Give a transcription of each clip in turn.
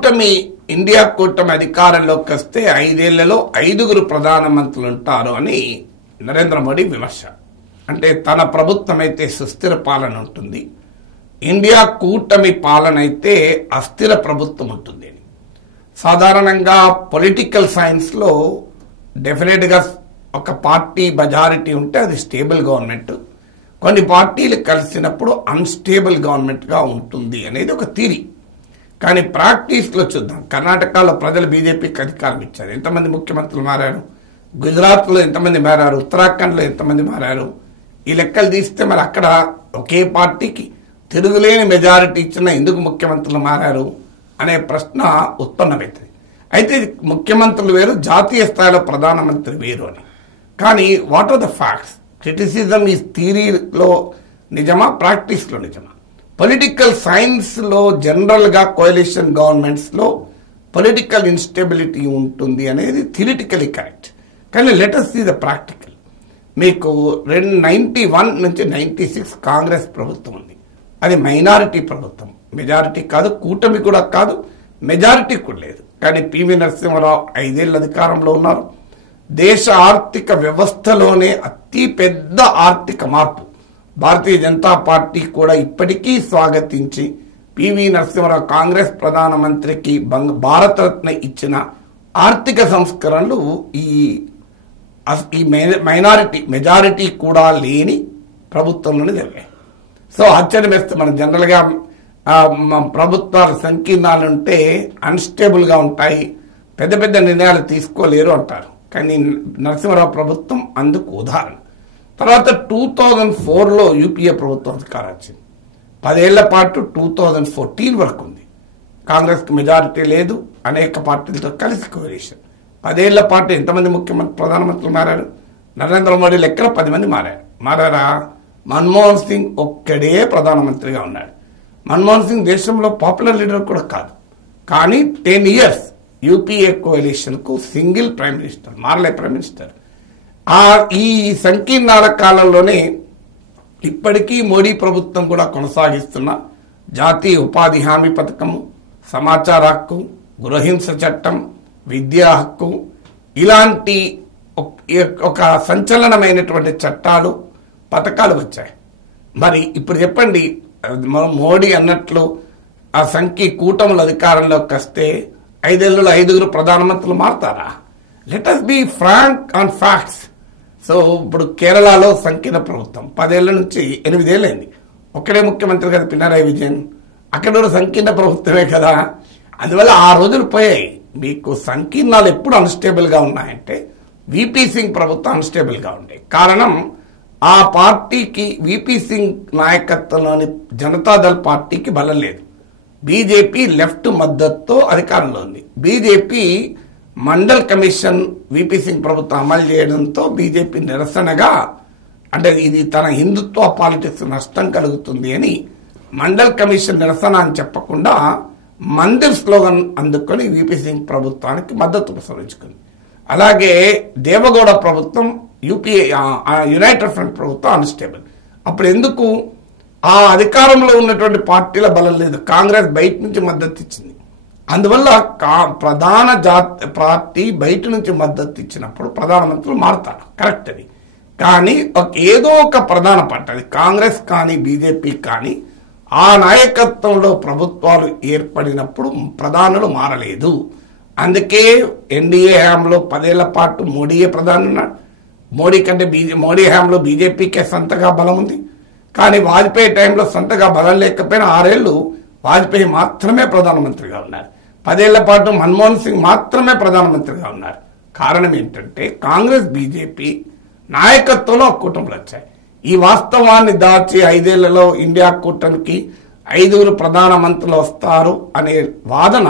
కూటమి ఇండియా కూటమి అధికారంలోకి వస్తే 5 ఏళ్లలో 5 ప్రధానమంత్రులు ఉంటారు అని నరేంద్ర మోడీ విమర్శ. అంటే తన ప్రభుత్వం అయితే సుస్థిర పాలన ఉంటుంది, ఇండియా కూటమి పాలన అయితే అస్థిర ప్రభుత్వం ఉంటుంది. సాధారణంగా పొలిటికల్ సైన్స్లో డెఫినెట్గా ఒక పార్టీ మెజారిటీ ఉంటే అది స్టేబుల్ గవర్నమెంట్, కొన్ని పార్టీలు కలిసినప్పుడు అన్స్టేబుల్ గవర్నమెంట్గా ఉంటుంది అనేది ఒక థియరీ. కానీ ప్రాక్టీస్లో చూద్దాం. కర్ణాటకలో ప్రజలు బీజేపీకి అధికారం ఇచ్చారు, ఎంతమంది ముఖ్యమంత్రులు మారారు? గుజరాత్లో ఎంతమంది మారారు? ఉత్తరాఖండ్లో ఎంతమంది మారారు? ఈ లెక్కలు తీస్తే మరి అక్కడ ఒకే పార్టీకి తిరుగులేని మెజారిటీ ఇచ్చిన ఎందుకు ముఖ్యమంత్రులు మారారు అనే ప్రశ్న ఉత్పన్నమవుతుంది. అయితే ముఖ్యమంత్రులు వేరు, జాతీయ స్థాయిలో ప్రధానమంత్రి వేరు అని. కానీ what are the facts? Criticism ఈ థియరీలో నిజమా, ప్రాక్టీస్లో నిజమా? పొలిటికల్ సైన్స్లో జనరల్గా కోalition గవర్నమెంట్స్లో పొలిటికల్ ఇన్స్టెబిలిటీ ఉంటుంది అనేది థియరిటికలీ కరెక్ట్. కానీ let us see the practical. మీకు 91 నుంచి 96 కాంగ్రెస్ ప్రభుత్వం ఉంది, అది మైనారిటీ ప్రభుత్వం, మెజారిటీ కాదు, కూటమి కూడా కాదు, మెజారిటీ కూడా లేదు. కానీ పివి నరసింహారావు 5 ఏళ్ళ అధికారంలో ఉన్నారు. దేశ ఆర్థిక వ్యవస్థలోనే అతి పెద్ద ఆర్థిక మార్పు భారతీయ జనతా పార్టీ కూడా ఇప్పటికీ స్వాగతించి పివి నరసింహారావు కాంగ్రెస్ ప్రధానమంత్రికి భారతరత్న ఇచ్చిన ఆర్థిక సంస్కరణలు ఈ మెజారిటీ కూడా లేని ప్రభుత్వంలోనే జరిగాయి. సో ఆశ్చర్యం వేస్తే మనం జనరల్గా ప్రభుత్వాల సంకీర్ణాలు ఉంటే అన్స్టేబుల్గా ఉంటాయి, పెద్ద పెద్ద నిర్ణయాలు తీసుకోలేరు అంటారు. కానీ నరసింహారావు ప్రభుత్వం అందుకు ఉదాహరణ. తర్వాత 2004లో యూపీఏ ప్రభుత్వం అధికారం వచ్చింది. 10 ఏళ్ల పాటు 2014 వరకు ఉంది. కాంగ్రెస్కి మెజారిటీ లేదు, అనేక పార్టీలతో కలిసి కోalition. 10 ఏళ్ల పాటు ఎంతమంది ప్రధానమంత్రులు మారారు? నరేంద్ర మోడీ లెక్కన 10 మంది మారారా? మన్మోహన్ సింగ్ ఒక్కడే ప్రధానమంత్రిగా ఉన్నాడు. మన్మోహన్ సింగ్ దేశంలో పాపులర్ లీడర్ కూడా కాదు, కానీ 10 years యూపీఏ కోalitionకు సింగిల్ ప్రైమ్ మినిస్టర్, మారలే ప్రైమ్ మినిస్టర్. ఈ సంకీర్ణాల కాలంలోనే ఇప్పటికీ మోడీ ప్రభుత్వం కూడా కొనసాగిస్తున్న జాతీయ ఉపాధి హామీ పథకము, సమాచార హక్కు, గృహహింస చట్టం, విద్యా హక్కు, ఇలాంటి ఒక సంచలనమైనటువంటి చట్టాలు, పథకాలు వచ్చాయి. మరి ఇప్పుడు చెప్పండి, మోడీ అన్నట్లు ఆ కూటముల అధికారంలోకి వస్తే 5 ఏళ్లలో 5 ప్రధానమంత్రులు మారుతారా? Let us be frank on facts. So ఇప్పుడు కేరళలో సంకీర్ణ ప్రభుత్వం 10 ఏళ్ల నుంచి 8 ఏళ్ళైంది, ఒక్కడే ముఖ్యమంత్రి కదా పినరాయి విజయన్, అక్కడ సంకీర్ణ ప్రభుత్వమే కదా. అందువల్ల ఆ రోజులు పోయాయి. మీకు సంకీర్ణాలు ఎప్పుడు అన్స్టేబుల్గా ఉన్నాయంటే విపి సింగ్ ప్రభుత్వం అన్స్టేబుల్గా ఉండే కారణం, ఆ పార్టీకి విపి సింగ్ నాయకత్వంలోని జనతాదళ్ పార్టీకి బలం లేదు. బీజేపీ లెఫ్ట్ మద్దతుతో అధికారంలో ఉంది. BJP mandal commission VP Singh ప్రభుత్వం అమలు చేయడంతో బీజేపీ నిరసనగా, అంటే ఇది తన హిందుత్వ పాలిటిక్స్ నష్టం కలుగుతుంది అని మండల్ కమిషన్ నిరసన అని చెప్పకుండా మందిర్ స్లోగన్ అందుకొని విపి సింగ్ ప్రభుత్వానికి మద్దతు ప్రసరించుకుంది. అలాగే దేవగౌడ ప్రభుత్వం, యూపీఏ యునైటెడ్ ఫ్రంట్ ప్రభుత్వం అన్స్టేబుల్. అప్పుడు ఎందుకు? ఆ అధికారంలో ఉన్నటువంటి పార్టీల బలం లేదు, కాంగ్రెస్ బయట నుంచి మద్దతు ఇచ్చింది. అందువల్ల ప్రధాన పార్టీ బయట నుంచి మద్దతు ఇచ్చినప్పుడు ప్రధానమంత్రులు మారుతారు, కరెక్ట్ అది. కానీ ఏదో ఒక ప్రధాన పార్టీ, అది కాంగ్రెస్ కానీ బీజేపీ కానీ, ఆ నాయకత్వంలో ప్రభుత్వాలు ఏర్పడినప్పుడు ప్రధానులు మారలేదు. అందుకే ఎన్డీఏ హయాంలో 10 ఏళ్ల పాటు మోడీయే ప్రధాని ఉన్నాడు. మోడీ కంటే మోడీ హయాంలో బీజేపీకే సొంతగా బలం ఉంది. కానీ వాజ్పేయి టైంలో సొంతగా బలం లేకపోయినా 6 ఏళ్లు వాజ్పేయి మాత్రమే ప్రధానమంత్రిగా ఉన్నారు. 10 ఏళ్ల పాటు మన్మోహన్ సింగ్ మాత్రమే ప్రధానమంత్రిగా ఉన్నారు. కారణం ఏంటంటే కాంగ్రెస్ బీజేపీ నాయకత్వంలో కూటములు వచ్చాయి. ఈ వాస్తవాన్ని దాచి 5 ఏళ్లలో ఇండియా కూటమికి 5 ప్రధానమంత్రులు వస్తారు అనే వాదన,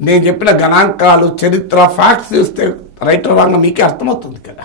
నేను చెప్పిన గణాంకాలు, చరిత్ర, ఫ్యాక్ట్స్ చూస్తే రైట్ రాంగ్ మీకే అర్థమవుతుంది కదా.